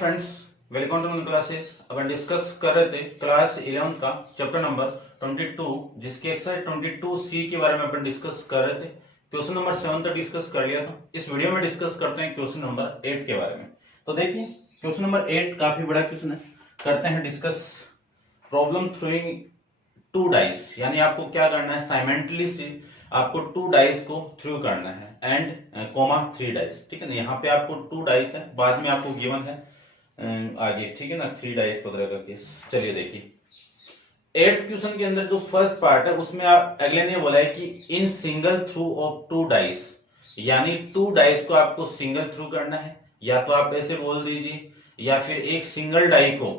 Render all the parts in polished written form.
Friends, welcome to my classes. अपन discuss कर रहे थे क्लास 11 का चैप्टर नंबर 22, जिसके एक्सरसाइज 22C के बारे में अपन डिस्कस कर रहे थे। क्वेश्चन नंबर 7 तक डिस्कस कर लिया था। इस वीडियो में डिस्कस करते हैं क्वेश्चन नंबर 8 के बारे में। तो देखिए, क्वेश्चन नंबर 8 काफी बड़ा क्वेश्चन है। करते हैं discuss. Problem throwing two dice, यानी आपको क्या करना है, साइमेंटलीली आपको टू डाइस को थ्रू करना है एंड कोमा 3 डाइस। ठीक है ना, यहाँ पे आपको 2 डाइस है, बाद में आपको गिवन है आगे। ठीक है ना, 3 डाइस वगैरह का केस। चलिए देखिए, 8th क्वेश्चन के अंदर जो फर्स्ट पार्ट है उसमें आप अगले ने बोला है कि in single throw of 2 dice, यानी 2 डाइस को आपको सिंगल थ्रू करना है, या तो आप ऐसे बोल दीजिए, या फिर एक सिंगल डाई को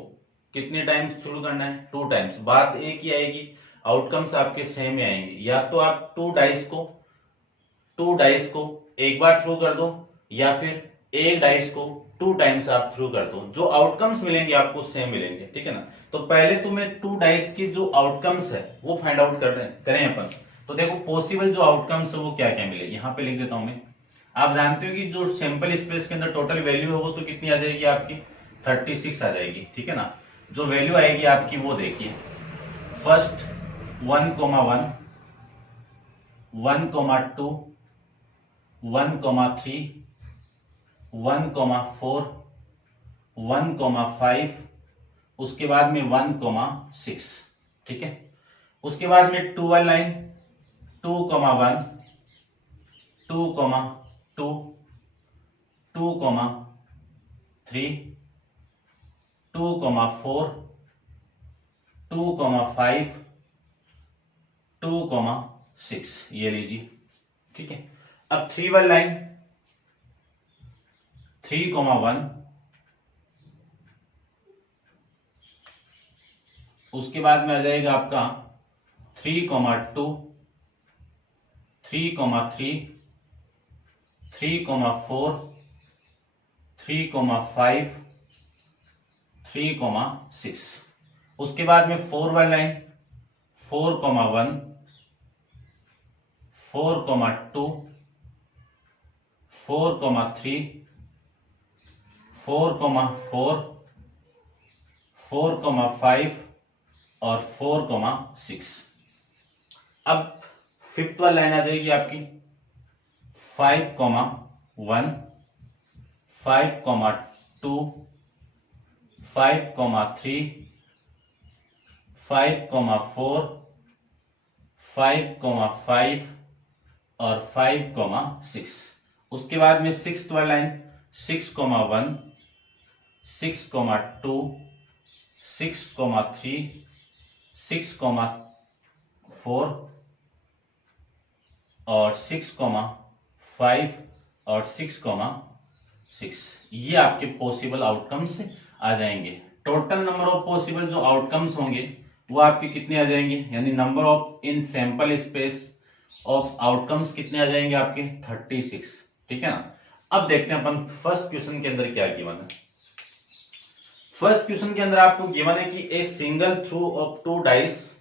कितने टाइम्स थ्रू करना है, 2 टाइम्स। बात एक ही आएगी, आउटकम्स आपके सेम ही आएंगे। या तो आप 2 डाइस को एक बार थ्रू कर दो, या फिर एक डाइस को 2 टाइम्स आप थ्रू कर दो, जो आउटकम्स मिलेंगे आपको सेम मिलेंगे। ठीक है ना, तो पहले तो मैं 2 डाइस की जो आउटकम्स है वो फाइंड आउट करें अपन। तो देखो, पॉसिबल जो आउटकम्स है वो क्या क्या मिले, यहां पे लिख देता हूं मैं। आप जानते हो कि जो सैंपल स्पेस के अंदर टोटल वैल्यू है वो तो कितनी आ जाएगी आपकी, 36 आ जाएगी। ठीक है ना, जो वैल्यू आएगी आपकी वो देखिए, फर्स्ट 1,1, 1,2, 1,3, 1,4, 1,5, उसके बाद में 1,6। ठीक है, उसके बाद में 2 वाली लाइन 2,1, 2,2, 2,3, 2,4, 2,5, 2,6, ये लीजिए। ठीक है, अब 3 वाली लाइन 3,1, उसके बाद में आ जाएगा आपका 3,2, 3,3, 3,4, 3,5, 3,6। उसके बाद में 4 वाली लाइन 4,1, 4,2, 4,3, 4,4, 4,5 और 4,6। अब 5th वाली लाइन आ जाएगी आपकी 5,1, 5,2, 5,3, 5,4, 5,5 और 5,6। उसके बाद में 6th वाली लाइन 6,1, 6,2, 6,3, 6,4 और 6,5 और 6,6। ये आपके पॉसिबल आउटकम्स आ जाएंगे। टोटल नंबर ऑफ पॉसिबल जो आउटकम्स होंगे वो आपके कितने आ जाएंगे, यानी number of in sample space of outcomes कितने आ जाएंगे आपके, 36। ठीक है ना, अब देखते हैं अपन फर्स्ट क्वेश्चन के अंदर क्या गिवन है। फर्स्ट क्वेश्चन के अंदर आपको गिवन है कि ए सिंगल थ्रू ऑफ 2 डाइस।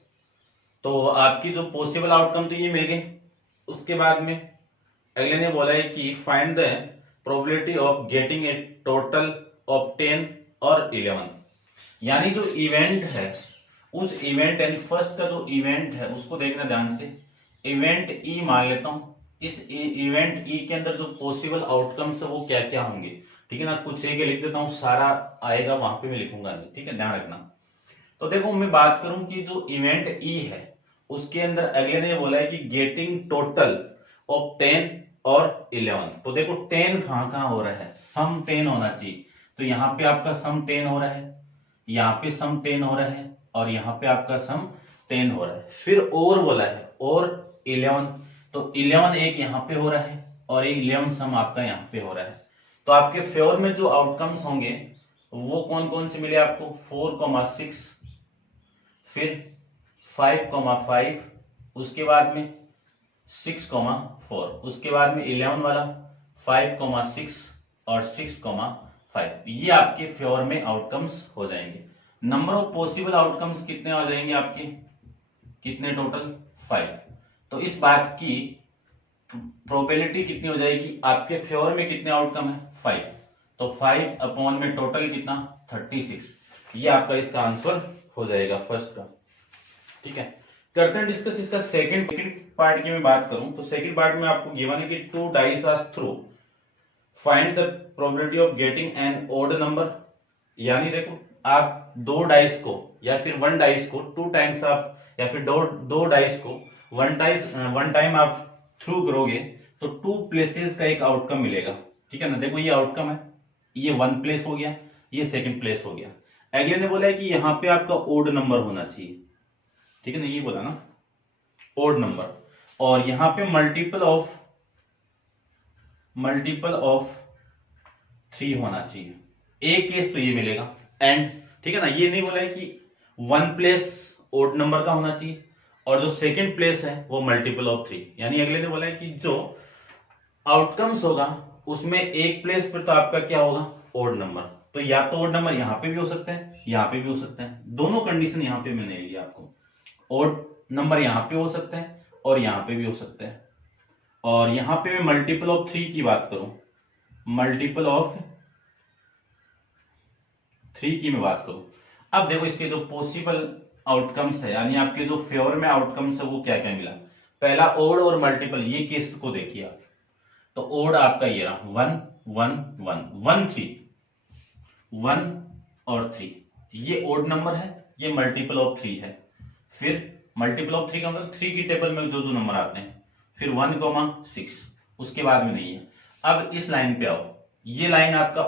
तो आपकी जो पॉसिबल आउटकम तो ये मिल गए। उसके बाद में अगले ने बोला है कि find the probability of getting A total of 10 और 11, यानी जो इवेंट है उस इवेंट, यानी फर्स्ट का जो इवेंट है उसको देखना ध्यान से। इवेंट ई मान लेता हूं। इस इवेंट ई के अंदर जो पॉसिबल आउटकम्स है वो क्या क्या होंगे। ठीक है ना, कुछ एक लिख देता हूं, सारा आएगा वहां पे मैं लिखूंगा नहीं। ठीक है, ध्यान रखना। तो देखो, मैं बात करूं कि जो इवेंट ई है उसके अंदर अगले ने बोला है कि गेटिंग टोटल ऑफ 10 और 11। तो देखो 10 कहां हो रहा है, सम 10 होना चाहिए। तो यहाँ पे आपका सम 10 हो रहा है, यहाँ पे सम 10 हो रहा है, और यहाँ पे आपका सम 10 हो रहा है। फिर और बोला है और 11, तो 11 एक यहाँ पे हो रहा है और एक 11 सम आपका यहाँ पे हो रहा है। तो आपके फेवर में जो आउटकम्स होंगे वो कौन कौन से मिले आपको, 4,6, फिर 5,5, उसके बाद में 6,4, उसके बाद में 11 वाला 5,6 और 6,5। ये आपके फेवर में आउटकम्स हो जाएंगे। नंबर ऑफ पॉसिबल आउटकम्स कितने आ जाएंगे आपके, कितने टोटल, 5। तो इस बात की प्रोबेबिलिटी कितनी हो जाएगी, आपके फेवर में कितने आउटकम है, 5। तो 5 अपॉन में टोटल कितना 36, ये आपका इसका आंसर हो जाएगा फर्स्ट का। ठीक है, करते हैं डिस्कस इसका सेकंड पार्ट की मैं बात करूं तो सेकंड पार्ट में आपको गिवन है कि 2 dice are through, find the probability of getting an odd number. यानी देखो आप 2 डाइस को या फिर 1 डाइस को 2 टाइम्स आप या फिर दो डाइस को 1 टाइम आप थ्रू करोगे तो 2 प्लेसेस का एक आउटकम मिलेगा। ठीक है ना, देखो ये आउटकम है, ये 1 प्लेस हो गया, ये सेकंड प्लेस हो गया। अगले ने बोला है कि यहाँ पे आपका ओड नंबर होना चाहिए। ठीक है ना, ये बोला ना ओड नंबर, और यहाँ पे मल्टीपल ऑफ 3 होना चाहिए। एक केस तो ये मिलेगा एंड, ठीक है ना, ये नहीं बोला है कि 1 प्लेस ओड नंबर का होना चाहिए और जो सेकंड प्लेस है वो मल्टीपल ऑफ 3। यानी अगले ने बोला है कि जो आउटकम्स होगा उसमें एक प्लेस पर तो आपका क्या होगा ओड नंबर, तो या तो ओड नंबर यहां पे भी हो सकता है यहां पे भी हो सकता है, दोनों कंडीशन यहां पे मैंने ली आपको। ओड नंबर यहां पे हो सकता है और यहां पे भी हो सकता है। और यहां पे मैं मल्टीपल ऑफ 3 की बात करूं, मल्टीपल ऑफ 3 की मैं बात करूं, अब देखो इसके जो पॉसिबल आउटकम्स है यानी आपके जो फेवर में आउटकम्स है वो क्या क्या मिला। पहला ओड और मल्टीपल, ये केस को देखिए आप, तो ओड आपका ये रहा 1 1 1 1 3 1 और 3, ये ओड नंबर है, ये मल्टीपल ऑफ 3 है। फिर मल्टीपल ऑफ 3 का मतलब 3 की टेबल में जो जो नंबर आते हैं, फिर 1 6, उसके बाद में नहीं है। अब इस लाइन पे आओ, ये लाइन आपका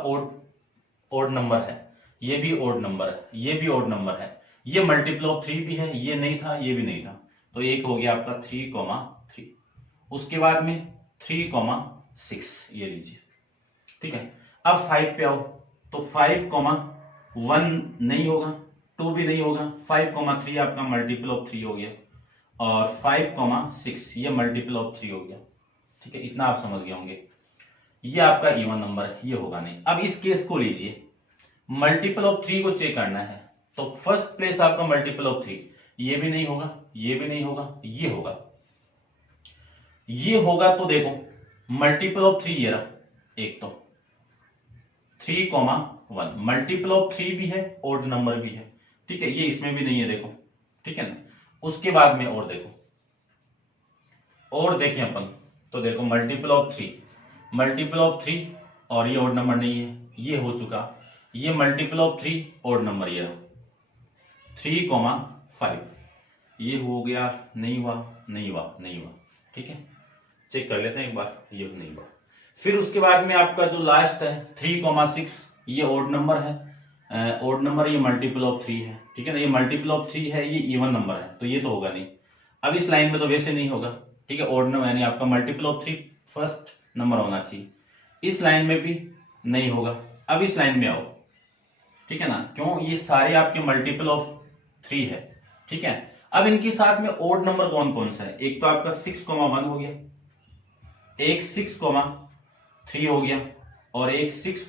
ओड नंबर है, ये भी ओड नंबर है, ये भी ओड नंबर है, ये मल्टीपल ऑफ 3 भी है, ये नहीं था ये भी नहीं था, तो एक हो गया आपका 3 3। उसके बाद में 3 6, ये लीजिए। ठीक है, अब 5 पे आओ, तो 5 1 नहीं होगा, 2 भी नहीं होगा, 5 3 आपका मल्टीपल ऑफ 3 हो गया, और 5 6 ये मल्टीपल ऑफ 3 हो गया। ठीक है, इतना आप समझ गए होंगे। ये आपका इवन नंबर है, ये होगा नहीं। अब इस केस को लीजिए, मल्टीपल ऑफ 3 को चेक करना है, तो फर्स्ट प्लेस आपका मल्टीपल ऑफ 3, ये भी नहीं होगा, ये भी नहीं होगा, ये होगा, ये होगा। तो देखो मल्टीपल ऑफ 3 ये रहा, एक तो 3 1 मल्टीपल ऑफ 3 भी है, ओड नंबर भी है। ठीक है, ये इसमें भी नहीं है देखो। ठीक है ना, उसके बाद में और देखो, और देखें अपन, तो देखो मल्टीपल ऑफ 3 और ये ओड नंबर नहीं है, ये हो चुका। ये मल्टीपल ऑफ 3 ओड नंबर ये 3 5, ये हो गया, नहीं हुआ नहीं हुआ नहीं हुआ। ठीक है, चेक कर लेते हैं एक बार, ये नहीं हुआ। फिर उसके बाद में आपका जो लास्ट है 3 6, ये ओड नंबर है, ओड नंबर, ये मल्टीपल ऑफ 3 है। ठीक है ना, ये मल्टीपल ऑफ 3 है, ये इवन नंबर है, तो ये तो होगा नहीं। अब इस लाइन में तो वैसे नहीं होगा। ठीक है, ओड नंबर यानी आपका मल्टीपल ऑफ 3 फर्स्ट नंबर होना चाहिए, इस लाइन में भी नहीं होगा। अब इस लाइन में आओ, ठीक है ना, क्यों, ये सारे आपके मल्टीपल ऑफ 3 है। ठीक है, अब इनके साथ में ओड नंबर कौन कौन सा है, एक तो आपका 6 1 हो गया, एक 6 3 हो गया, और एक 6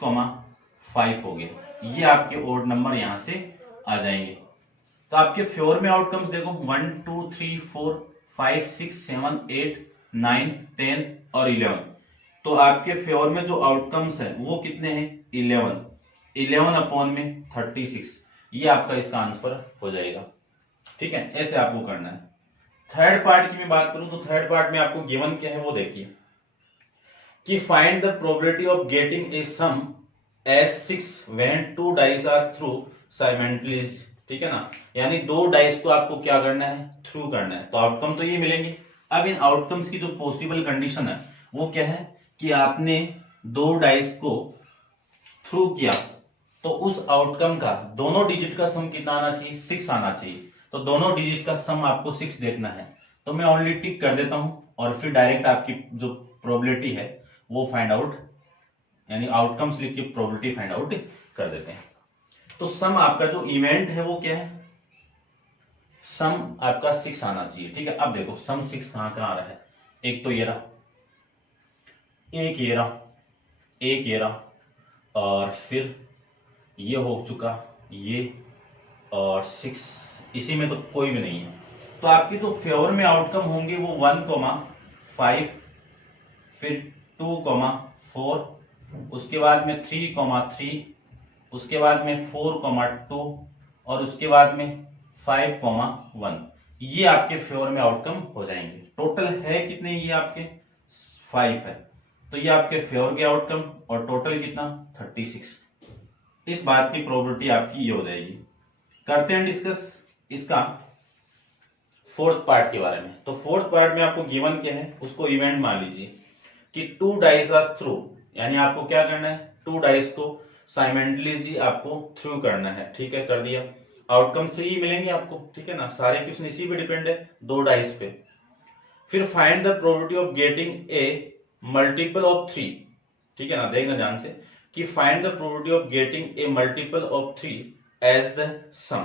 5 हो गया। ये आपके ओड नंबर यहां से आ जाएंगे। तो आपके फ्योर में आउटकम्स देखो 1 2 3 4 5 6 7 8 9 10 और 11। तो आपके फ्योर में जो आउटकम्स है वो कितने हैं, 11 अपॉन में 36, ये आपका इसका आंसर हो जाएगा। ठीक है, ऐसे आपको करना है। थर्ड पार्ट की मैं बात करूं तो थर्ड पार्ट में आपको गिवन क्या है वो देखिए, कि find the probability of getting a sum as 6 when 2 dice are through simultaneously. ठीक है ना, यानी 2 डाइस को आपको क्या करना है, थ्रू करना है, तो आउटकम तो ये मिलेंगे। अब इन आउटकम्स की जो पॉसिबल कंडीशन है वो क्या है, कि आपने 2 डाइस को थ्रू किया तो उस आउटकम का दोनों डिजिट का सम कितना आना चाहिए, 6 आना चाहिए। तो दोनों डिजिट का सम आपको 6 देखना है, तो मैं ओनली टिक कर देता हूं और फिर डायरेक्ट आपकी जो प्रोबेबिलिटी है वो फाइंड आउट, यानी आउटकम्स लिख के प्रोबेबिलिटी फाइंड आउट कर देते हैं। तो सम आपका जो इवेंट है वो क्या है, सम आपका 6 आना चाहिए। ठीक है, अब देखो सम 6 कहां कहां आ रहा है, एक तो ये रहा, एक ये रहा, एक ये रहा, और फिर ये हो चुका ये, और 6 इसी में तो कोई भी नहीं है। तो आपकी जो फेवर में आउटकम होंगे वो 1 5, फिर 2 4 उसके बाद में 3,3, उसके बाद में 4,2 और उसके बाद में 5,1। ये आपके फेवर में आउटकम हो जाएंगे। टोटल है कितने, ये आपके 5 है, तो ये आपके फेवर के आउटकम, और टोटल कितना 36। इस बात की प्रोबेबिलिटी आपकी ये हो जाएगी। करते हैं डिस्कस इसका फोर्थ पार्ट के बारे में। तो फोर्थ पार्ट में आपको गिवन क्या है, उसको इवेंट मान लीजिए कि 2 डाइस आर थ्रू, यानी आपको क्या करना है, 2 डाइस को साइमेंटलीजली आपको थ्रू करना है। ठीक है, कर दिया, आउटकम 3 मिलेंगे आपको। ठीक है ना, सारे क्वेश्चन इसी पे डिपेंड है, 2 डाइस पे। फिर find the probability of getting a multiple of 3। ठीक है ना, देखना ध्यान से कि find the probability of getting a multiple of 3 as the sum.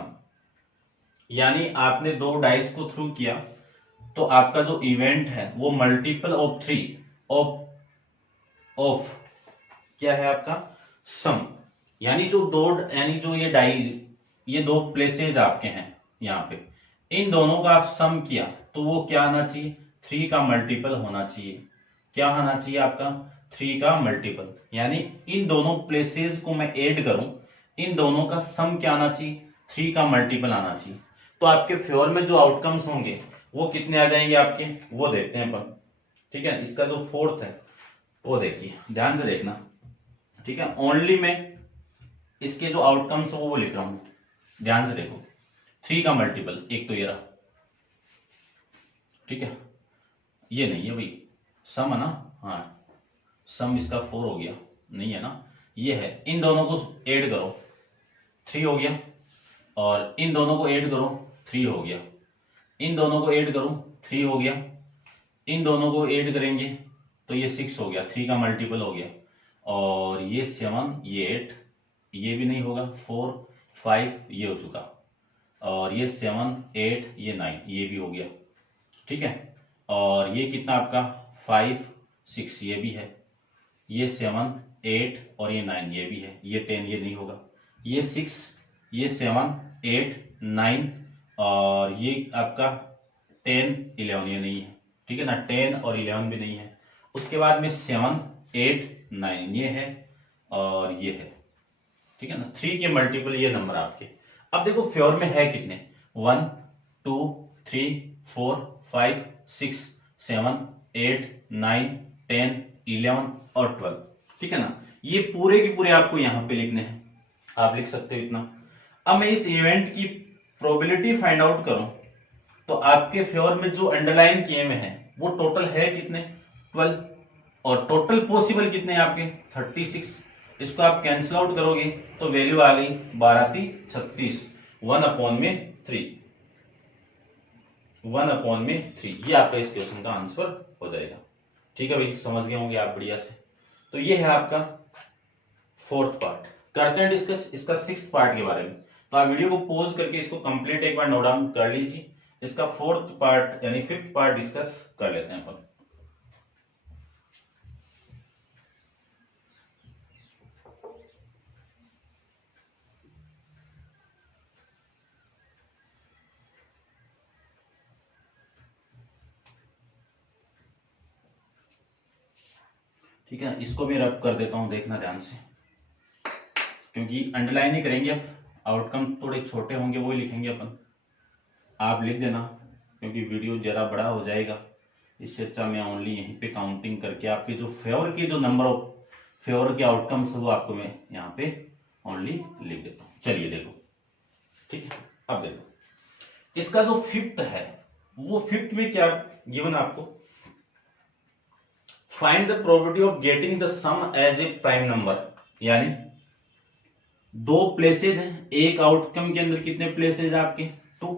यानी आपने 2 डाइस को थ्रू किया तो आपका जो इवेंट है वो मल्टीपल ऑफ 3 ऑफ क्या है आपका सम। यानी जो ये डाई, ये 2 प्लेसेज आपके हैं यहाँ पे, इन दोनों का आप सम किया तो वो क्या आना चाहिए, 3 का मल्टीपल होना चाहिए। क्या आना चाहिए आपका, 3 का मल्टीपल। यानी इन दोनों प्लेसेज को मैं ऐड करूं, इन दोनों का सम क्या आना चाहिए, 3 का मल्टीपल आना चाहिए। तो आपके फेवर में जो आउटकम्स होंगे वो कितने आ जाएंगे आपके, वो देखते हैं अपन। ठीक है, इसका जो फोर्थ है वो देखिए, ध्यान से देखना। ठीक है, ओनली मैं इसके जो आउटकम्स वो लिख रहा हूं, ध्यान से देखो। 3 का मल्टीपल एक तो ये रहा, ठीक है, ये नहीं है भाई, सम है ना, हाँ सम इसका 4 हो गया, नहीं है ना, ये है। इन दोनों को ऐड करो, 3 हो गया, और इन दोनों को ऐड करो, 3 हो गया। इन दोनों को ऐड करो, 3 हो गया। इन दोनों को ऐड करेंगे तो ये 6 हो गया, 3 का मल्टीपल हो गया। और ये 7, ये 8, ये भी नहीं होगा, 4, 5 ये हो चुका, और ये 7, 8, ये 9 ये भी हो गया। ठीक है, और ये कितना आपका 5, 6 ये भी है, ये 7, 8 और ये 9 ये भी है, ये 10 ये नहीं होगा, ये 6, ये 7, 8, 9 और ये आपका 10, 11 ये नहीं है। ठीक है ना, 10 और 11 भी नहीं है। उसके बाद में 7, 8, 9 ये है और ये है। ठीक है ना, 3 के मल्टीपल ये नंबर आपके। अब देखो फेवर में है कितने, 1, 2, 3, 4, 5, 6, 7, 8, 9, 10, 11 और 12। ठीक है ना, ये पूरे के पूरे आपको यहां पे लिखने हैं, आप लिख सकते हो इतना। अब मैं इस इवेंट की प्रोबेबिलिटी फाइंड आउट करूं तो आपके फेवर में जो अंडरलाइन किए में है वो टोटल है कितने, 12, और टोटल पॉसिबल कितने आपके 36। इसको आप कैंसिल आउट करोगे तो वैल्यू आ गई 12×36, 1/3, 1/3। ये आपका इस क्वेश्चन का आंसर हो जाएगा। ठीक है भाई, समझ गए होंगे आप बढ़िया से। तो ये है आपका फोर्थ पार्ट। करते हैं डिस्कस इसका 6th पार्ट के बारे में। तो आप वीडियो को पॉज करके इसको कंप्लीट एक बार नोट डाउन कर लीजिए। इसका 4th पार्ट यानी 5th पार्ट डिस्कस कर लेते हैं अपन। ठीक है, इसको भी रब कर देता हूं, देखना ध्यान से, क्योंकि अंडरलाइन ही करेंगे। अब आउटकम थोड़े छोटे होंगे वो ही लिखेंगे अपन, आप लिख देना क्योंकि वीडियो जरा बड़ा हो जाएगा। इससे अच्छा मैं ओनली यहीं पे काउंटिंग करके आपके जो फेवर के जो नंबर ऑफ फेवर के आउटकम्स वो आपको मैं यहाँ पे ओनली लिख देता हूँ। चलिए देखो, ठीक है, अब देखो इसका जो 5th है वो 5th में क्या गिवन आपको, find the probability of getting the sum as a prime number. यानी 2 प्लेसेज हैं, एक आउटकम के अंदर कितने प्लेसेज आपके 2,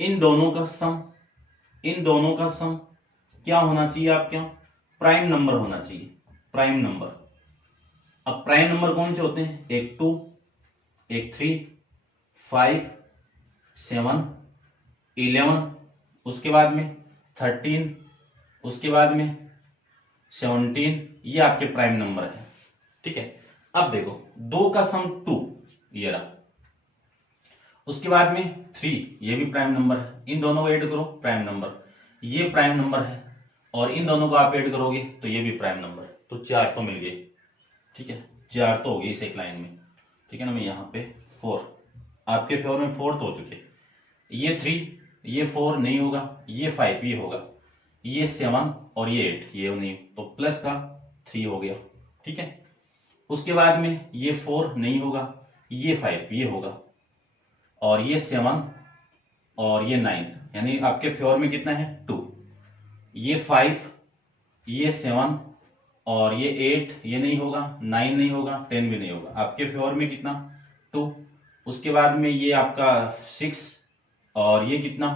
इन दोनों का सम, इन दोनों का सम क्या होना चाहिए आपके यहाँ, प्राइम नंबर होना चाहिए, प्राइम नंबर। अब प्राइम नंबर कौन से होते हैं, एक 2, एक 3, 5, 7, 11, उसके बाद में 13, उसके बाद में 17, ये आपके प्राइम नंबर है। ठीक है, अब देखो 2 का सम 2 ये रहा, उसके बाद में 3 ये भी प्राइम नंबर है, इन दोनों को ऐड करो प्राइम नंबर, ये प्राइम नंबर है, और इन दोनों को आप ऐड करोगे तो ये भी प्राइम नंबर है, तो 4 तो मिल गए। ठीक है, 4 तो हो गई इस एक लाइन में, ठीक है ना। मैं यहाँ पे 4, आपके फेवर में 4 तो हो चुके, ये 3, ये 4 नहीं होगा, ये 5 ये होगा, ये 7 और ये 8 ये नहीं, तो प्लस का 3 हो गया, ठीक है। उसके बाद में ये 4 नहीं होगा, ये 5 ये होगा, और ये 7 और ये 9, यानी आपके फेवर में कितना है 2, ये 5 ये 7 और ये 8 ये नहीं होगा, 9 नहीं होगा, 10 भी नहीं होगा, आपके फेवर में कितना 2। उसके बाद में ये आपका 6 और ये कितना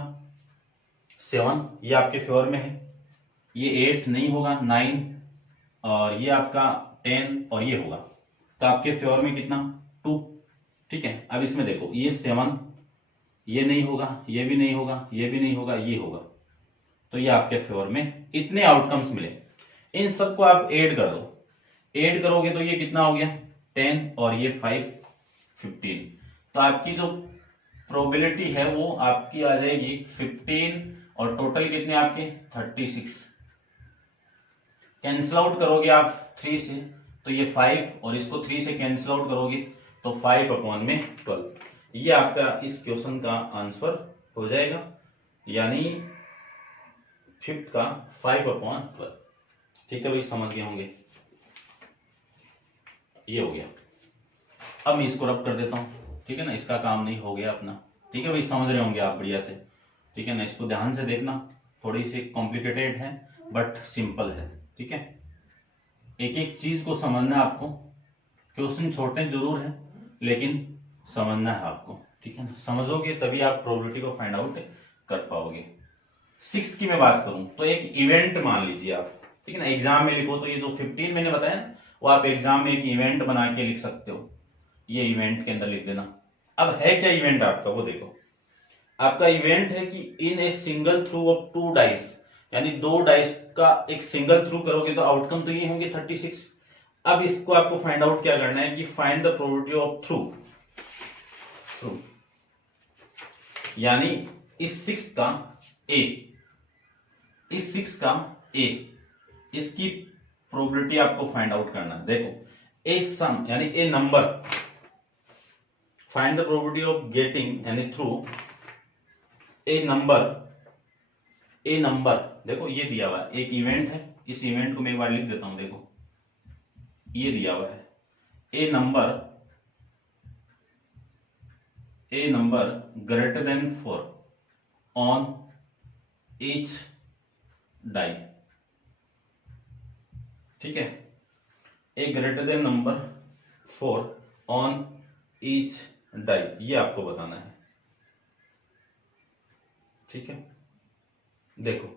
7 ये आपके फेवर में है, ये 8 नहीं होगा, 9 और ये आपका 10 और ये होगा, तो आपके फेवर में कितना 2, ठीक है। अब इसमें देखो ये 7 ये नहीं होगा, ये भी नहीं होगा, ये भी नहीं होगा, ये होगा, तो ये आपके फेवर में इतने आउटकम्स मिले। इन सबको आप ऐड कर दो, ऐड करोगे तो ये कितना हो गया 10 और ये 5 15, तो आपकी जो प्रोबेबिलिटी है वो आपकी आ जाएगी 15 और टोटल कितने आपके 36। कैंसिल आउट करोगे आप 3 से तो ये 5 और इसको 3 से कैंसिल आउट करोगे तो 5/12, ये आपका इस क्वेश्चन का आंसर हो जाएगा, यानी 5th का 5/12। ठीक है भाई, समझ गए होंगे, ये हो गया। अब मैं इसको रब कर देता हूं, ठीक है ना, इसका काम नहीं हो गया अपना, ठीक है भाई, समझ रहे होंगे आप बढ़िया से, ठीक है ना। इसको ध्यान से देखना, थोड़ी सी कॉम्प्लिकेटेड है बट सिंपल है, ठीक है। एक एक चीज को समझना है आपको, क्वेश्चन छोटे जरूर है लेकिन समझना है आपको, ठीक है ना। समझोगे तभी आप प्रोबेबिलिटी को फाइंड आउट कर पाओगे। 6th की मैं बात करूं तो एक इवेंट मान लीजिए आप, ठीक है ना, एग्जाम में लिखो तो ये जो 15 मैंने बताया ना, वो आप एग्जाम में एक इवेंट बना के लिख सकते हो, ये इवेंट के अंदर लिख देना। अब है क्या इवेंट आपका, वो देखो, आपका इवेंट है कि in a single throw of 2 dice, यानी 2 डाइस का एक सिंगल थ्रू करोगे तो आउटकम तो ये होंगे 36। अब इसको आपको फाइंड आउट क्या करना है कि find the probability of through, यानी इस 6 का ए, इस 6 का ए, इसकी प्रोबेबिलिटी आपको फाइंड आउट करना है। देखो ए सम यानी a number, find the probability of getting यानी throw a number, a number, देखो ये दिया हुआ है, एक इवेंट है, इस इवेंट को मैं एक बार लिख देता हूं, देखो ये दिया हुआ है, a number greater than 4 on each die, ठीक है, a greater than number 4 on each die, ये आपको बताना है, ठीक है। देखो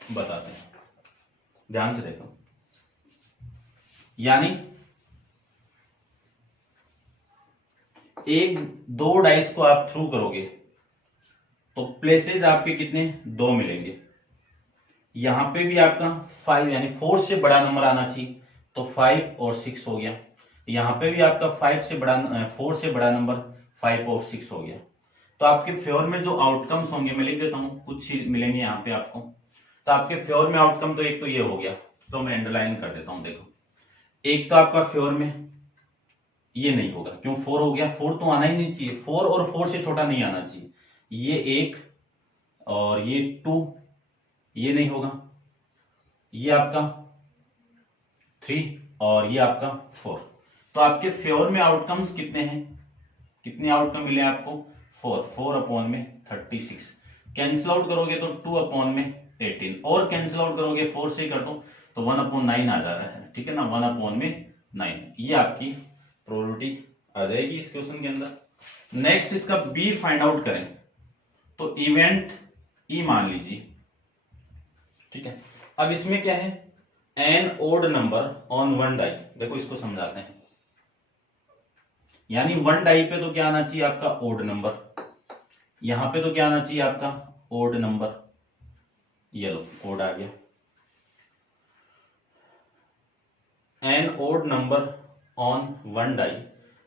बताते हैं, ध्यान से देखो, यानी एक 2 डाइस को आप थ्रू करोगे तो प्लेसेस आपके कितने 2 मिलेंगे, यहां पे भी आपका 5 यानी 4 से बड़ा नंबर आना चाहिए, तो 5 और 6 हो गया, यहां पे भी आपका 4 से बड़ा नंबर 5 और 6 हो गया। तो आपके फेवर में जो आउटकम्स होंगे, मैं लिख देता हूं, कुछ ही मिलेंगे यहाँ पे आपको। तो आपके फेवर में आउटकम तो एक तो ये हो गया, तो मैं अंडरलाइन कर देता हूं, देखो एक तो आपका फेवर में ये नहीं होगा, क्यों 4 हो गया, 4 तो आना ही नहीं चाहिए, 4 और 4 से छोटा नहीं आना चाहिए, ये 1 और ये 2 ये नहीं होगा, ये आपका 3 और ये आपका 4। तो आपके फेवर में आउटकम्स कितने हैं, कितने आउटकम मिले आपको 4/36। कैंसिल आउट करोगे तो 2/18 और कैंसिल आउट करोगे 4 से कर दो तो 1/9 आ जा रहा है, ठीक है ना, 1/9, ये आपकी प्रोबेबिलिटी आ जाएगी इस क्वेश्चन के अंदर। नेक्स्ट इसका बी फाइंड आउट करें तो इवेंट ई मान लीजिए, ठीक है। अब इसमें क्या है, an odd number on 1 die, देखो इसको समझाते हैं, यानी 1 डाई पे तो क्या आना चाहिए आपका ओड नंबर, यहां पे तो क्या आना चाहिए आपका ओड नंबर, ये लो ओड आ गया, an odd number on 1 die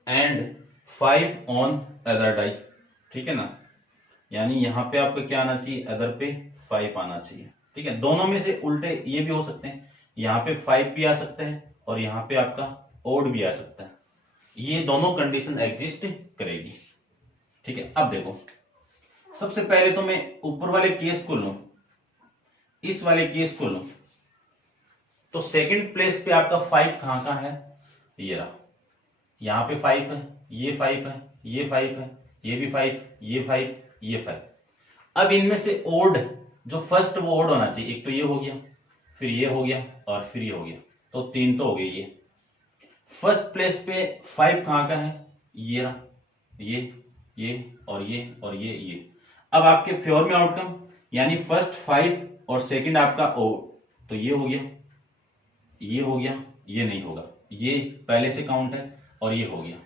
and 5 on other die, ठीक है ना, यानी यहां पे आपको क्या आना चाहिए, अदर पे 5 आना चाहिए, ठीक है। दोनों में से उल्टे ये भी हो सकते हैं, यहां पे 5 भी आ सकता है और यहाँ पे आपका ओड भी आ सकता है। ये दोनों कंडीशन एग्जिस्ट करेगी। ठीक है, अब देखो सबसे पहले तो मैं ऊपर वाले केस को लूं, इस वाले केस को लूं, तो सेकंड प्लेस पे आपका 5 कहां है, ये रहा, यहां पे 5 है, ये 5 है, ये 5 है, ये भी 5, ये 5, ये 5। अब इनमें से ओड जो फर्स्ट वो ओड होना चाहिए, एक तो ये हो गया, फिर ये हो गया और फिर ये हो गया, तो 3 तो हो गए। ये फर्स्ट प्लेस पे 5 कहां का है, ये रहा, ये और ये। अब आपके फेवर में आउटकम यानी फर्स्ट 5 और सेकंड आपका ओ, तो ये हो गया, ये हो गया, ये नहीं होगा, ये पहले से काउंट है और ये हो गया।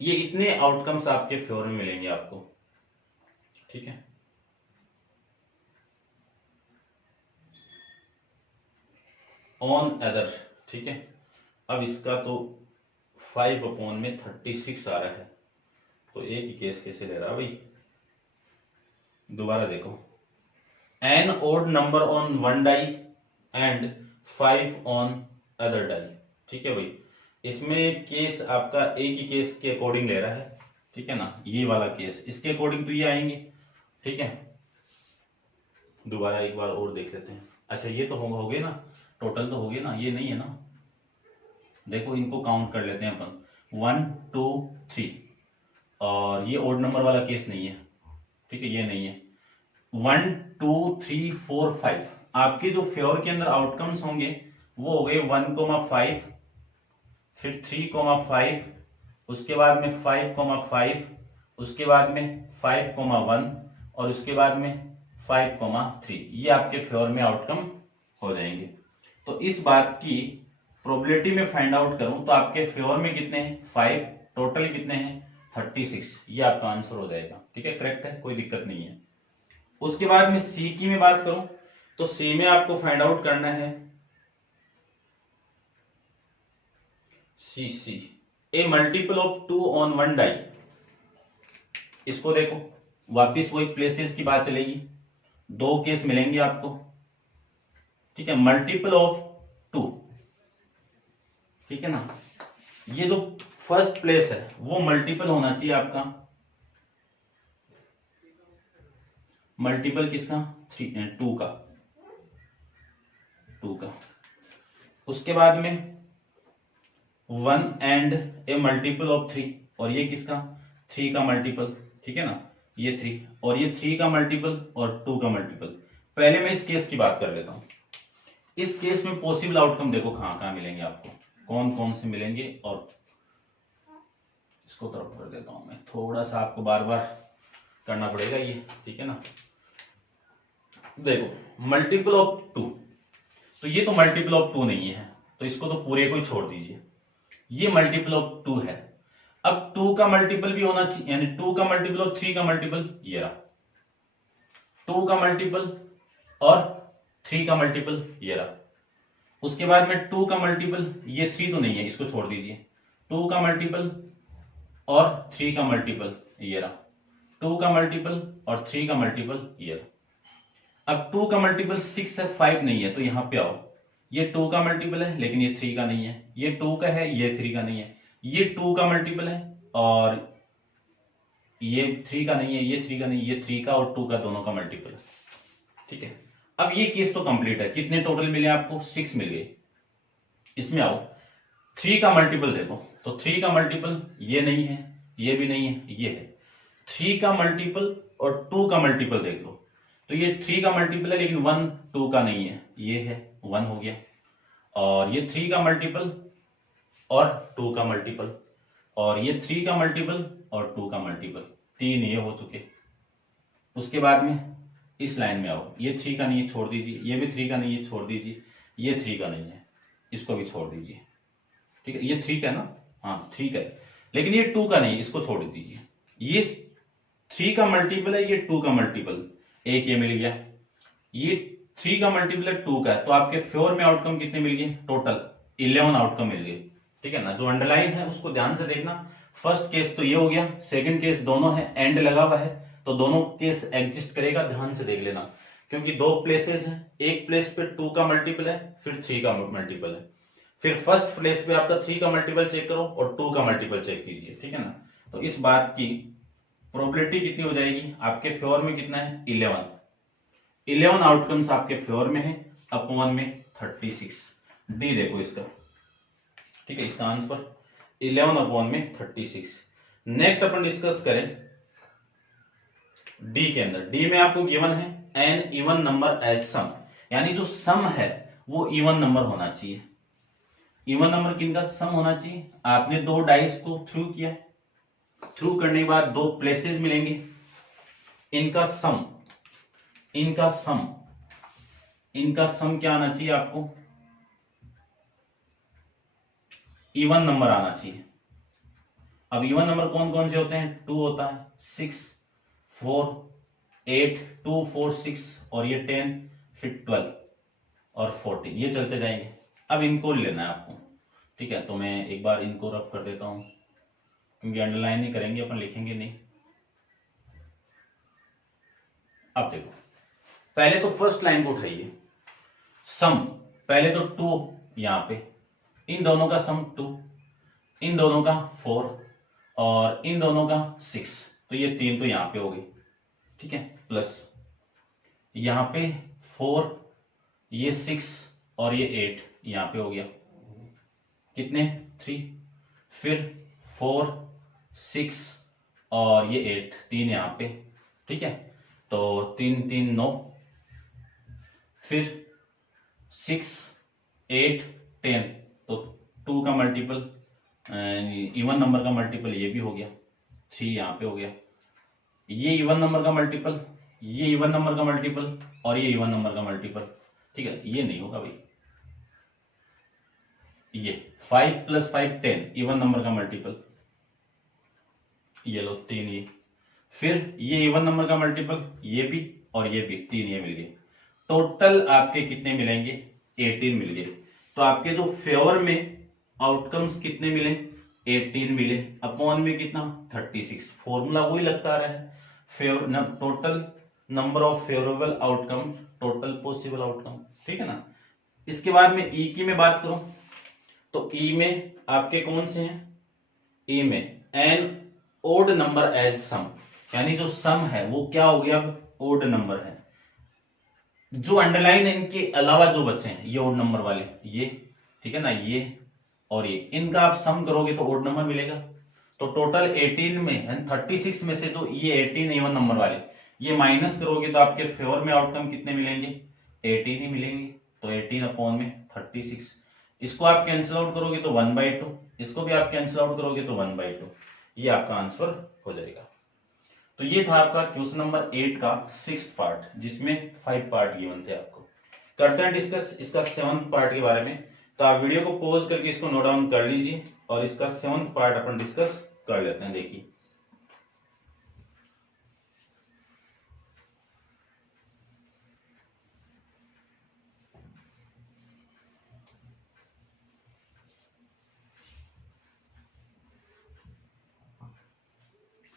ये इतने आउटकम्स आपके फेवर में मिलेंगे आपको। ठीक है, ऑन अदर। ठीक है, अब इसका तो 5/36 आ रहा है, तो एक ही केस कैसे ले रहा है भाई। दोबारा देखो, an odd number on one die and 5 on other die. ठीक है भाई, इसमें केस आपका एक ही केस के अकॉर्डिंग ले रहा है। ठीक है ना, ये वाला केस इसके अकॉर्डिंग तो ये आएंगे। ठीक है, दोबारा एक बार और देख लेते हैं। अच्छा, ये तो हो गए ना, टोटल तो हो गए ना, ये नहीं है ना, देखो इनको काउंट कर लेते हैं अपन, 1 2 3, और ये ओड नंबर वाला केस नहीं है। ठीक है, ये नहीं है। 1 2 3 4 5 आपके जो फेवर के अंदर आउटकम्स होंगे वो हो गए 1,5, फिर 3,5, उसके बाद में 5,5, उसके बाद में 5,1 और उसके बाद में 5,3। ये आपके फेवर में आउटकम हो जाएंगे। तो इस बात की प्रोबेबिलिटी में फाइंड आउट करूं तो आपके फेवर में कितने हैं, 5, टोटल कितने हैं, 36। ये आपका आंसर हो जाएगा। ठीक है, करेक्ट है, कोई दिक्कत नहीं है। उसके बाद में सी की मैं बात करूं तो सी में आपको फाइंड आउट करना है सी ए मल्टीपल ऑफ 2 ऑन 1 डाई। इसको देखो, वापिस वही प्लेसेस की बात चलेगी, 2 केस मिलेंगे आपको। ठीक है, मल्टीपल ऑफ 2। ठीक है ना, ये जो फर्स्ट प्लेस है वो मल्टीपल होना चाहिए आपका, मल्टीपल किसका, 2 का। उसके बाद में 1 एंड ए मल्टीपल ऑफ 3, और ये किसका, 3 का मल्टीपल। ठीक है ना, ये 3 और ये 3 का मल्टीपल और 2 का मल्टीपल। पहले मैं इस केस की बात कर लेता हूं। इस केस में पॉसिबल आउटकम देखो कहां कहां मिलेंगे आपको, कौन कौन से मिलेंगे, और इसको तरफ कर देता हूं मैं, थोड़ा सा आपको बार बार करना पड़ेगा ये। ठीक है ना, देखो मल्टीपल ऑफ 2, तो ये तो मल्टीपल ऑफ 2 नहीं है, तो इसको तो पूरे को ही छोड़ दीजिए। ये मल्टीपल ऑफ 2 है। अब 2 का मल्टीपल भी होना चाहिए, यानी 2 का मल्टीपल और 3 का मल्टीपल, ये रहा 2 का मल्टीपल और 3 का मल्टीपल, ये रहा। उसके बाद में 2 का मल्टीपल, ये 3 तो नहीं है, इसको छोड़ दीजिए। 2 का मल्टीपल और 3 का मल्टीपल, ये रहा। 2 का मल्टीपल और 3 का मल्टीपल, ये रहा। अब 2 का मल्टीपल 6 है, 5 नहीं है, तो यहां पे आओ, ये 2 का मल्टीपल है लेकिन ये 3 का नहीं है, ये 2 का है ये 3 का नहीं है, ये 2 का मल्टीपल है और ये 3 का नहीं है, ये 3 का नहीं, ये 3 का और 2 का दोनों का मल्टीपल है। ठीक है, अब ये केस तो कंप्लीट है। कितने टोटल मिले आपको, 6 मिल गए। इसमें आओ, 3 का मल्टीपल देखो, तो 3 का मल्टीपल ये नहीं है, ये भी नहीं है, ये है। 3 का मल्टीपल और 2 का मल्टीपल देख लो, तो ये 3 का मल्टीपल है लेकिन 1 2 का नहीं है, ये है, 1 हो गया। और ये 3 का मल्टीपल और 2 का मल्टीपल, और ये 3 का मल्टीपल और 2 का मल्टीपल, 3 ये हो चुके। उसके बाद में इस लाइन में आओ, ये 3 का नहीं है, छोड़ दीजिए, ये भी 3 का नहीं है, छोड़ दीजिए, ये 3 का नहीं है, इसको भी छोड़ दीजिए। ठीक है, ये 3 का है ना, हाँ 3 का है, लेकिन ये 2 का नहीं है, इसको छोड़ दीजिए। ये 3 का मल्टीपल है, ये 2 का मल्टीपल, एक ये मिल गया। ये 3 का मल्टीपल है 2 का है, तो आपके फेवर में आउटकम कितने मिल गए, टोटल 11 आउटकम मिल गए। ठीक है ना, जो अंडरलाइन है उसको ध्यान से देखना। फर्स्ट केस तो ये हो गया, सेकंड केस दोनों है, एंड लगा हुआ है, तो दोनों केस एग्जिस्ट करेगा, ध्यान से देख लेना, क्योंकि 2 प्लेसेस हैं, एक प्लेस पे 2 का मल्टीपल है, फिर 3 का मल्टीपल है। फिर फर्स्ट प्लेस पे आपका 3 का मल्टीपल चेक करो और 2 का मल्टीपल चेक कीजिए, ठीक है ना। तो इस बात की प्रोबेबिलिटी कितनी हो जाएगी, आपके फेवर में कितना है 11 आउटकम्स आपके फेवर में है अपॉन में 36। डी देखो इसका, ठीक है, इसका आंसर 11 अपॉन में 36। नेक्स्ट अपन डिस्कस करें डी के अंदर। डी में आपको गिवन है एन इवन नंबर एज सम, यानी जो सम है वो इवन नंबर होना चाहिए। इवन नंबर किनका सम होना चाहिए, आपने दो डाइस को थ्रू किया, थ्रू करने के बाद दो प्लेसेस मिलेंगे, इनका सम क्या आना चाहिए, आपको इवन नंबर आना चाहिए। अब इवन नंबर कौन कौन से होते हैं, 2 होता है, 6, 4, 8, 2, 4, 6 और ये 10, फिर 12 और 14, ये चलते जाएंगे। अब इनको लेना है आपको, ठीक है। तो मैं एक बार इनको रब कर देता हूं, क्योंकि अंडरलाइन नहीं करेंगे अपन, लिखेंगे नहीं। अब देखो, पहले तो फर्स्ट लाइन को उठाइए, सम पहले तो 2 यहां पे, इन दोनों का सम 2, इन दोनों का 4 और इन दोनों का 6, तो ये 3 तो यहां पे हो गई, ठीक है। प्लस यहां पे 4, ये 6 और ये 8 यहां पे हो गया, कितने 3, फिर 4, 6 और ये 8, 3 यहां पे, ठीक है। तो 3 3 9, फिर 6 8 10, तो 2 का मल्टीपल इवन नंबर का मल्टीपल ये भी हो गया, 3 यहां पे हो गया, ये इवन नंबर का मल्टीपल, ये इवन नंबर का मल्टीपल और ये इवन नंबर का मल्टीपल, ठीक है। ये नहीं होगा भाई, ये 5 + 5 10 इवन नंबर का मल्टीपल, ये लो 3, ये फिर ये इवन नंबर का मल्टीपल, ये भी और ये भी, 3 ये मिल गए। टोटल आपके कितने मिलेंगे, 18 मिल गए। तो आपके जो फेवर में आउटकम्स कितने मिले, 18 मिले, अपॉन में कितना 36। फॉर्मूला वही लगता रहा है, total number of favourable outcome, total possible outcome, ठीक है ना। इसके बाद में ई की मैं बात करूं तो ई में आपके कौन से हैं, ई में एन ओड नंबर एज सम, यानी जो सम है वो क्या हो गया, अब ओड नंबर है। जो अंडरलाइन इनके अलावा जो बच्चे हैं ये ओड नंबर वाले, ये ठीक है ना, ये और ये, इनका आप सम करोगे तो ओड नंबर मिलेगा। तो टोटल 18 में 36 में से तो ये 18 इवन नंबर वाले, ये माइनस करोगे तो आपके फेवर में आउटकम कितने मिलेंगे, 18 ही मिलेंगे। तो 18 अपॉन में 36, इसको आप कैंसिल आउट करोगे तो 1/2, इसको भी आप कैंसिल आउट करोगे तो 1/2, ये आपका आंसर हो जाएगा। तो ये था आपका क्वेश्चन नंबर 8 का 6th पार्ट, जिसमें 5 पार्ट गिवन थे। आपको करते हैं डिस्कस इसका 7th पार्ट के बारे में। तो आप वीडियो को पॉज करके इसको नोट डाउन कर लीजिए और इसका 7th पार्ट अपन डिस्कस कर लेते हैं। देखिए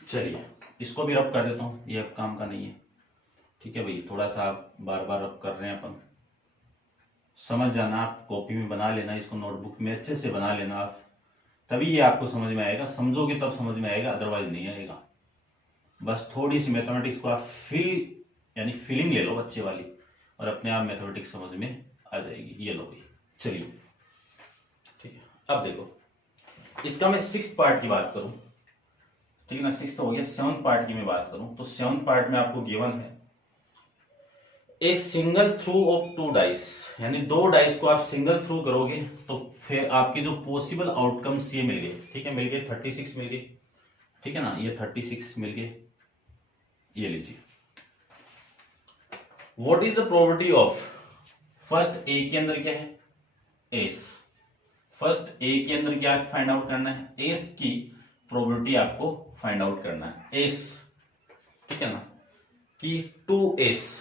चलिए इसको भी रब कर देता हूं, ये अब काम का नहीं है, ठीक है भाई। थोड़ा सा आप बार बार रब कर रहे हैं, अपन समझ जाना, आप कॉपी में बना लेना, इसको नोटबुक में अच्छे से बना लेना आप, तभी ये आपको समझ में आएगा। समझोगे तब समझ में आएगा, अदरवाइज नहीं आएगा। बस थोड़ी सी मैथमेटिक्स को आप यानी फीलिंग ले लो बच्चे वाली, और अपने आप मैथमेटिक्स समझ में आ जाएगी। ये लो भाई, चलिए ठीक है। अब देखो इसका मैं 6th पार्ट की बात करूं, ठीक है ना, 6 तो हो गया। 7th पार्ट की मैं बात करूं तो 7th पार्ट में आपको गिवन है ए सिंगल थ्रू ऑफ 2 डाइस, यानी 2 डाइस को आप सिंगल थ्रू करोगे तो फिर आपके जो पॉसिबल आउटकम्स ये मिल गए, ठीक है, मिल गए 36 मिल गए, ठीक है ना, ये 36 मिल गए। ये लीजिए, what is the probability of, first a के अंदर क्या है, एस, फर्स्ट ए के अंदर क्या फाइंड आउट करना है, एस की प्रोबेबिलिटी आपको फाइंड आउट करना है। एस, ठीक है ना, कि 2s,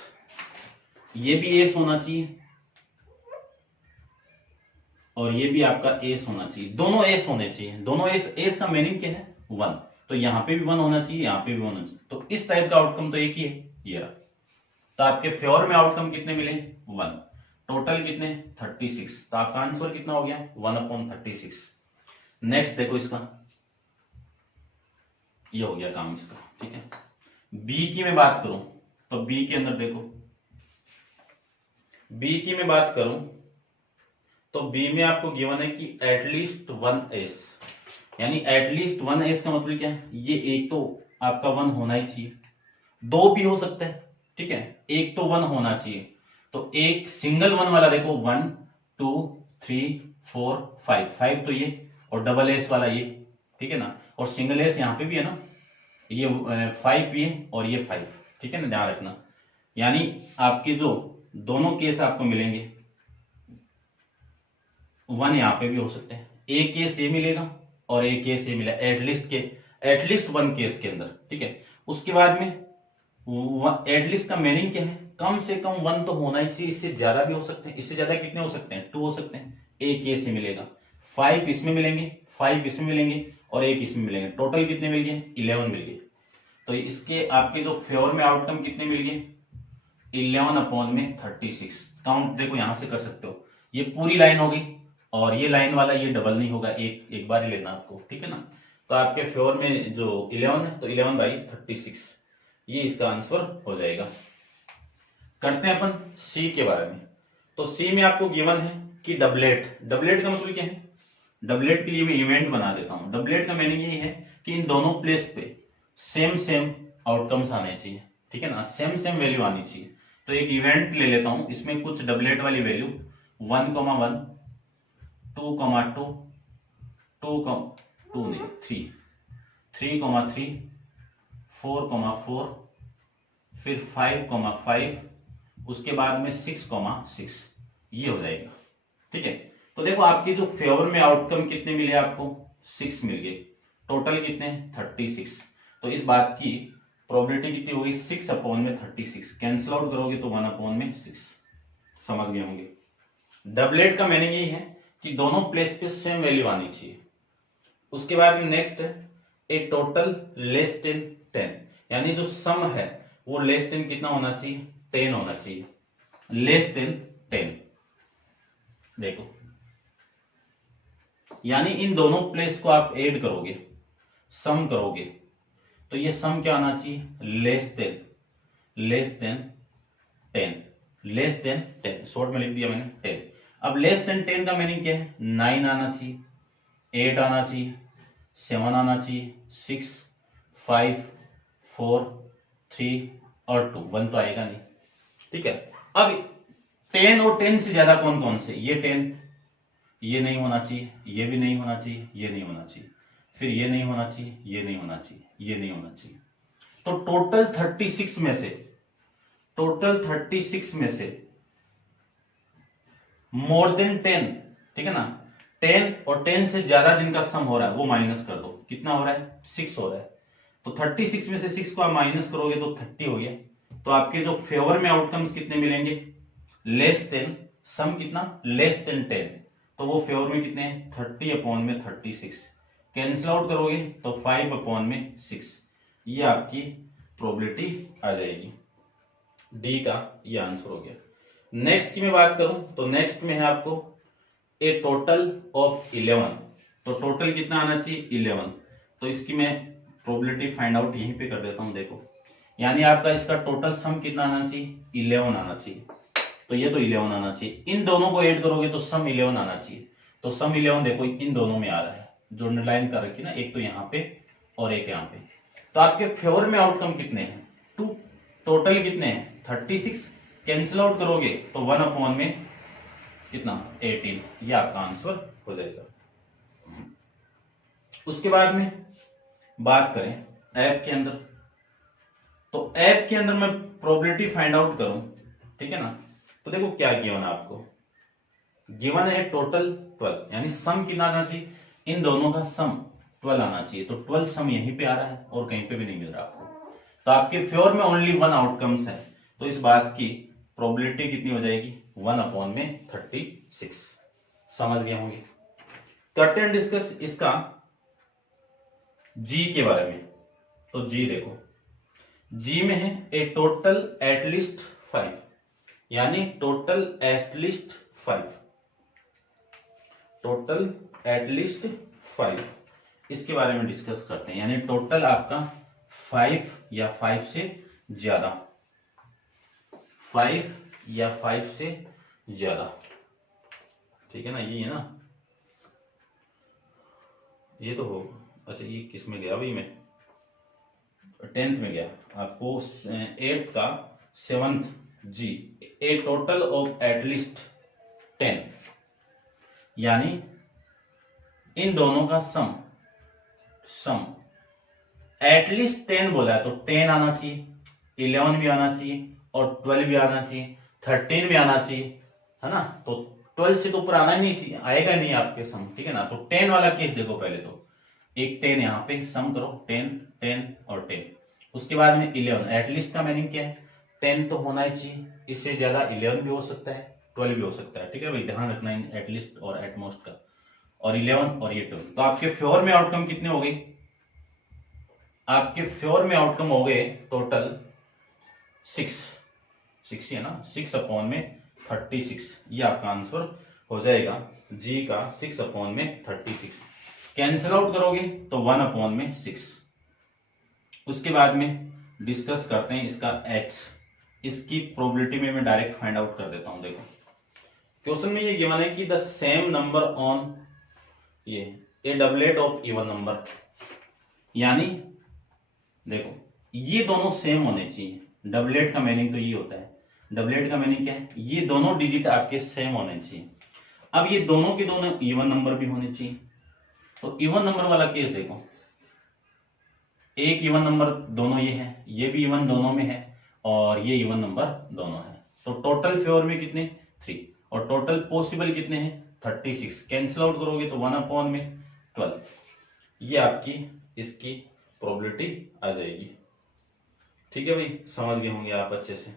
ये भी एस होना चाहिए और ये भी आपका एस होना चाहिए, दोनों एस होने चाहिए, दोनों एस। एस का मीनिंग क्या है, 1, तो यहां पे भी 1 होना चाहिए, यहां पे भी 1 होना चाहिए। तो इस टाइप का आउटकम तो एक ही है, ये रहा। तो आपके फेवर में आउटकम कितने मिले, 1। टोटल कितने 36, तो आपका आंसर कितना हो गया 1/36। नेक्स्ट देखो इसका, ये हो गया काम इसका, ठीक है। बी की मैं बात करूं तो बी के अंदर देखो, बी की मैं बात करूं तो बी में आपको गिवन है कि एटलीस्ट 1s, यानी एटलीस्ट 1s का मतलब क्या है, ये एक तो आपका 1 होना ही चाहिए, दो भी हो सकता है, ठीक है, एक तो 1 होना चाहिए। तो एक सिंगल 1 वाला देखो 1 2 3 4 5 तो ये, और डबल एस वाला ये, ठीक है ना, और सिंगल एस यहाँ पे भी है ना, ये 5 ये और ये 5, ठीक है ना, ध्यान रखना। यानी आपके जो दोनों केस आपको मिलेंगे, 1 यहाँ पे भी हो सकते हैं, एक केस ये मिलेगा और एक केस ये मिला, एटलीस्ट 1 केस के अंदर, ठीक है। उसके बाद में एटलीस्ट का मीनिंग क्या है, कम से कम 1 तो होना ही चाहिए, इससे ज्यादा भी हो सकते हैं, इससे ज्यादा कितने हो सकते हैं 2 हो सकते हैं, एक केस ही मिलेगा, 5 इसमें मिलेंगे, 5 इसमें मिलेंगे और एक इसमें मिलेंगे, टोटल कितने मिल गए 11 मिल गए। तो इसके आपके जो फेवर में आउटकम कितने मिल गए 11/36। काउंट देखो यहां से कर सकते हो, ये पूरी लाइन होगी और ये लाइन वाला ये डबल नहीं होगा, एक बार ही लेना आपको, ठीक है ना। तो आपके फेवर में जो 11 है तो 11/36, ये इसका आंसर हो जाएगा। करते हैं अपन सी के बारे में। तो सी में आपको गिवन है कि डबलेट का मतलब क्या है, डबलेट के लिए मैं इवेंट बना देता हूं। डबलेट का मीनिंग यही है कि इन दोनों प्लेस पे सेम आउटकम्स आने चाहिए, ठीक है ना, सेम वैल्यू आनी चाहिए। तो एक इवेंट ले लेता हूं, इसमें कुछ डबलेट वाली वैल्यू 1,1 2,2 2 नहीं 3 3,3 4,4 फिर 5,5 उसके बाद में 6,6, ये हो जाएगा, ठीक है। तो देखो आपकी जो फेवर में आउटकम कितने मिले आपको 6 मिल गए, टोटल कितने 36। तो इस बात की प्रोबेबिलिटी कितनी होगी 6/36, कैंसिल आउट करोगे तो 1/6, समझ गए होंगे। डबलेट का मीनिंग यही है कि दोनों प्लेस पे सेम वैल्यू आनी चाहिए। उसके बाद में नेक्स्ट है ए टोटल लेस देन 10, यानी जो सम है वो लेस देन कितना होना चाहिए 10 होना चाहिए, लेस देन 10। देखो यानी इन दोनों प्लेस को आप ऐड करोगे, सम करोगे, तो ये सम क्या आना चाहिए लेस देन 10, शॉर्ट में लिख दिया मैंने 10। अब लेस देन 10 का मीनिंग क्या है 9 आना चाहिए, 8 आना चाहिए, 7 आना चाहिए, 6 5 4 3 और 2, 1 तो आएगा नहीं, ठीक है। अब 10 और 10 से ज्यादा कौन कौन से, ये 10, ये नहीं होना चाहिए, ये भी नहीं होना चाहिए, ये नहीं होना चाहिए, फिर ये नहीं होना चाहिए, ये नहीं होना चाहिए, ये नहीं होना चाहिए। तो टोटल 36 में से मोर देन 10, ठीक है ना, 10 और 10 से ज्यादा जिनका सम हो रहा है वो माइनस कर दो, कितना हो रहा है 6 हो रहा है। तो 36 में से 6 को आप माइनस करोगे तो 30 हो गया। तो आपके जो फेवर में आउटकम्स कितने मिलेंगे लेस देन, सम कितना लेस देन 10, तो वो फेवर में कितने हैं 30/36, कैंसिल आउट करोगे तो 5/6, ये आपकी प्रोबेबिलिटी आ जाएगी। डी का ये आंसर हो गया। नेक्स्ट की मैं बात करूं तो नेक्स्ट में है आपको ए टोटल ऑफ 11, तो टोटल कितना आना चाहिए 11। तो इसकी मैं प्रोबेबिलिटी फाइंड आउट यहीं पे कर देता हूं, देखो यानी आपका इसका टोटल सम कितना आना चाहिए 11 आना चाहिए, तो ये तो 11 आना चाहिए, इन दोनों को ऐड करोगे तो सम 11 आना चाहिए। तो सम 11 देखो इन दोनों में आ रहा है, जो अंडरलाइन कर रखी ना, एक तो यहाँ पे और एक यहाँ पे। तो आपके फेवर में आउटकम कितने हैं 2, टोटल कितने हैं 36, कैंसिल आउट करोगे तो 1 में कितना 18, ये आपका आंसर हो जाएगा। उसके बाद में बात करें ऐप के अंदर, तो ऐप के अंदर मैं प्रोबेबिलिटी फाइंड आउट करूं, ठीक है ना। तो देखो क्या गिवन है आपको, गिवन है टोटल 12, यानी सम कितना आना चाहिए इन दोनों का सम 12 आना चाहिए। तो 12 सम यहीं पे आ रहा है और कहीं पे भी नहीं मिल रहा आपको, तो आपके फेवर में ओनली 1 आउटकम्स है। तो इस बात की प्रोबेबिलिटी कितनी हो जाएगी 1/36, समझ गए होंगे। करते हैं डिस्कस इसका जी के बारे में। तो जी देखो, जी में है ए टोटल एटलीस्ट 5, यानी टोटल एटलीस्ट 5, टोटल एटलीस्ट 5, इसके बारे में डिस्कस करते हैं। यानी टोटल आपका 5 या 5 से ज्यादा, 5 या 5 से ज्यादा, ठीक है ना, ये है ना, ये तो हो, अच्छा ये किस में गया भाई, मैं 10th में गया, आपको 8th का 7th जी, ए टोटल ऑफ एटलीस्ट 10, यानी इन दोनों का सम एटलीस्ट 10 बोला है तो 10 आना चाहिए, 11 भी आना चाहिए और 12 भी आना चाहिए, 13 भी आना चाहिए, है ना। तो 12 से तो ऊपर आना ही नहीं चाहिए, आएगा नहीं आपके सम, ठीक है ना। तो 10 वाला केस देखो, पहले तो एक 10 यहाँ पे सम करो, 10 10 और 10, उसके बाद में 11, एटलीस्ट का मीनिंग क्या है, 10 तो होना ही चाहिए, इससे ज्यादा 11 भी हो सकता है, 12 भी हो सकता है, ठीक है भाई, ध्यान रखना एटलीस्ट और एटमोस्ट का, और 11 और ये 12। तो आपके फ्योर में आउटकम कितने हो गए, आपके फ्योर में आउटकम हो गए टोटल 6 है ना, 6 अपॉन में 36, ये आपका आंसर हो जाएगा जी का 6 अपॉन में 36। कैंसिल आउट करोगे तो 1 अपॉन में 6। उसके बाद में डिस्कस करते हैं इसका h, इसकी प्रोबेबिलिटी में मैं डायरेक्ट फाइंड आउट कर देता हूं। देखो क्वेश्चन में ये गिवन है कि द सेम नंबर ऑन ये ए डबलेट ऑफ इवन नंबर, यानी देखो ये दोनों सेम होने चाहिए, डबलेट का मीनिंग तो ये होता है, डबलेट का मीनिंग क्या है, ये दोनों डिजिट आपके सेम होने चाहिए। अब ये दोनों के दोनों इवन नंबर भी होने चाहिए, तो इवन नंबर वाला केस देखो, एक इवन नंबर दोनों ये है, ये भी इवन दोनों में है और ये इवन नंबर दोनों है, तो टोटल फेवर में कितने 3 और टोटल पॉसिबल कितने हैं 36। कैंसिल आउट करोगे तो 1 अपॉन में 12, ये आपकी इसकी प्रोबेबिलिटी आ जाएगी। ठीक है भाई, समझ गए होंगे आप अच्छे से,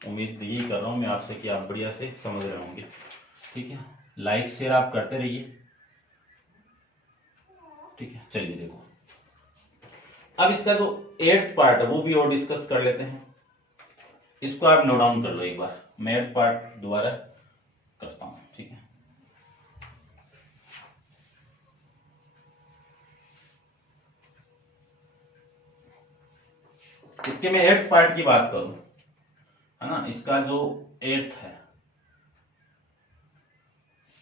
उम्मीद यही कर रहा हूं मैं आपसे कि आप बढ़िया से समझ रहे होंगे। ठीक है, लाइक शेयर आप करते रहिए। ठीक है, चलिए देखो अब इसका जो 8th पार्ट है वो भी और डिस्कस कर लेते हैं। इसको आप नोट डाउन कर लो एक बार, मैं 8th पार्ट दोबारा करता हूं। ठीक है, इसके मैं 8th पार्ट की बात करूं, है ना, इसका जो 8th है,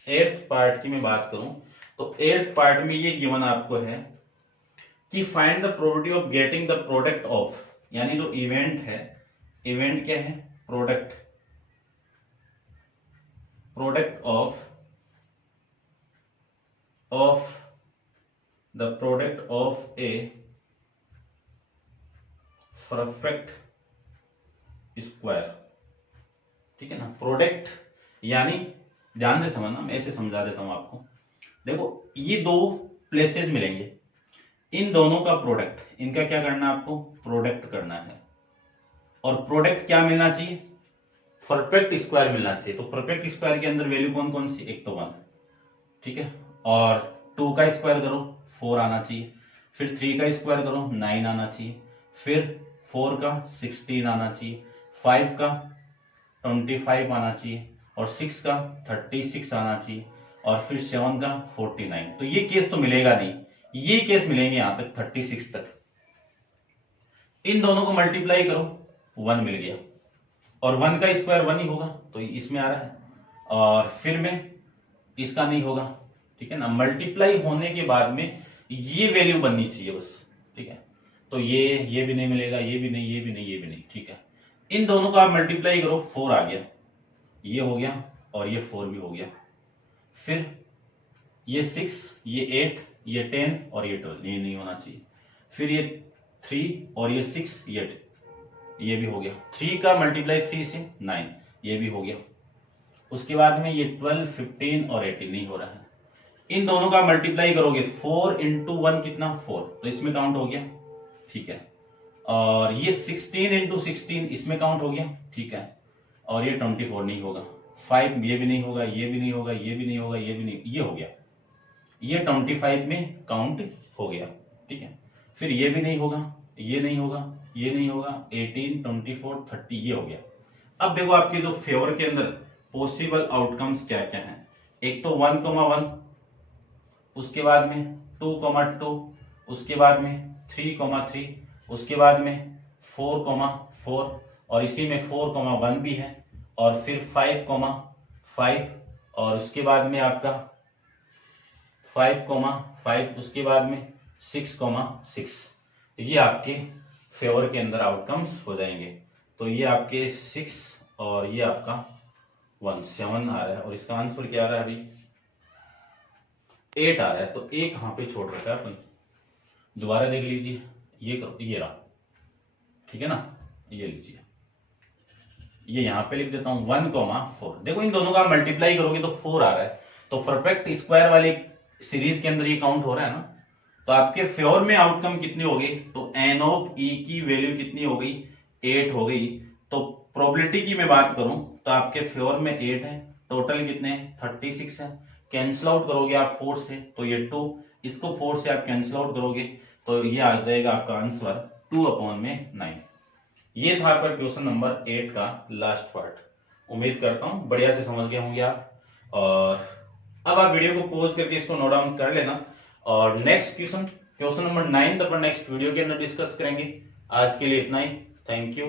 8th पार्ट की मैं बात करूं तो 8th पार्ट में ये गिवन आपको है कि find the probability of getting the product of, यानी जो इवेंट है, इवेंट क्या है, product, product of the product of a perfect square. ठीक है ना, प्रोडक्ट यानी ध्यान से समझना, मैं ऐसे समझा देता हूं आपको। देखो ये दो प्लेसेस मिलेंगे, इन दोनों का प्रोडक्ट, इनका क्या करना है आपको, प्रोडक्ट करना है, और प्रोडक्ट क्या मिलना चाहिए, परफेक्ट स्क्वायर मिलना चाहिए। तो परफेक्ट स्क्वायर के अंदर वैल्यू कौन कौन सी, एक तो 1, ठीक है, और 2 का स्क्वायर करो 4 आना चाहिए, फिर 3 का स्क्वायर करो 9 आना चाहिए, फिर 4 का 16 आना चाहिए, 5 का 25 आना चाहिए, और 6 का 36 आना चाहिए, और फिर 7 का 49। तो ये केस तो मिलेगा नहीं, ये केस मिलेंगे यहां तक 36 तक। इन दोनों को मल्टीप्लाई करो 1 मिल गया, और 1 का स्क्वायर 1 ही होगा तो इसमें आ रहा है, और फिर में इसका नहीं होगा। ठीक है ना, मल्टीप्लाई होने के बाद में ये वैल्यू बननी चाहिए बस। ठीक है, तो ये भी नहीं मिलेगा, ये भी नहीं, ये भी नहीं, ये भी नहीं। ठीक है, इन दोनों का आप मल्टीप्लाई करो 4 आ गया, ये हो गया और ये 4 भी हो गया, फिर ये 6, ये 8, ये 10 और ये 12, ये नहीं होना चाहिए, फिर ये 3 और ये 6, ये भी हो गया, 3 का मल्टीप्लाई 3 से 9, ये भी हो गया। उसके बाद में ये 12, 15 और 18 नहीं हो रहा है। इन दोनों का मल्टीप्लाई करोगे 4 इंटू 1 कितना 4, तो इसमें काउंट हो गया। ठीक है, और ये 16 इंटू 16 इसमें काउंट हो गया। ठीक है, और ये 24 नहीं होगा, 5 ये भी नहीं होगा, ये भी नहीं होगा, ये भी नहीं होगा, ये भी नहीं, ये हो गया, ये 25 में काउंट हो गया। ठीक है, फिर ये भी नहीं होगा, ये नहीं होगा, ये नहीं होगा, 18, 24, 30 ये हो गया। अब देखो आपके जो फेवर के अंदर पॉसिबल आउटकम्स क्या क्या हैं। एक तो 1,1, उसके बाद में 2,2, उसके बाद में 3,3, उसके बाद में 4,4 और इसी में 4,1 भी है और फिर 5,5 और उसके बाद में आपका 5,5 उसके बाद में 6,6। ये आपके फेवर के अंदर आउटकम्स हो जाएंगे। तो ये आपके 6 और ये आपका 1, 7 आ रहा है और इसका आंसर क्या आ रहा है अभी 8 आ रहा है। तो एक कहां पे छोड़ रखा है अपन, दोबारा देख लीजिए, ये करो, ये रहा, ठीक है ना, ये लीजिए, ये यहां पे लिख देता हूं 1,4। देखो इन दोनों का मल्टीप्लाई करोगे तो 4 आ रहा है। तो परफेक्ट स्क्वायर वाले सीरीज के अंदर ये काउंट हो रहा है ना। तो आपके फेवर में आउटकम कितनी हो गई, तो एन ऑफ ई की वैल्यू कितनी हो गई 8 हो गई। तो प्रोबेबिलिटी की मैं बात करूं तो आपके फेवर में 8 है, टोटल कितने हैं 36 है। कैंसिल आउट करोगे आप 4 से तो ये 2, इसको 4 से आप कैंसिल आउट करोगे तो ये आ जाएगा आपका आंसर 2/9। ये था आपका क्वेश्चन नंबर 8 का लास्ट पार्ट। उम्मीद करता हूं बढ़िया से समझ गए होंगे आप। और अब आप वीडियो को पॉज करके इसको नोट डाउन कर लेना और नेक्स्ट क्वेश्चन नंबर 9 अपन नेक्स्ट वीडियो के अंदर डिस्कस करेंगे। आज के लिए इतना ही, थैंक यू।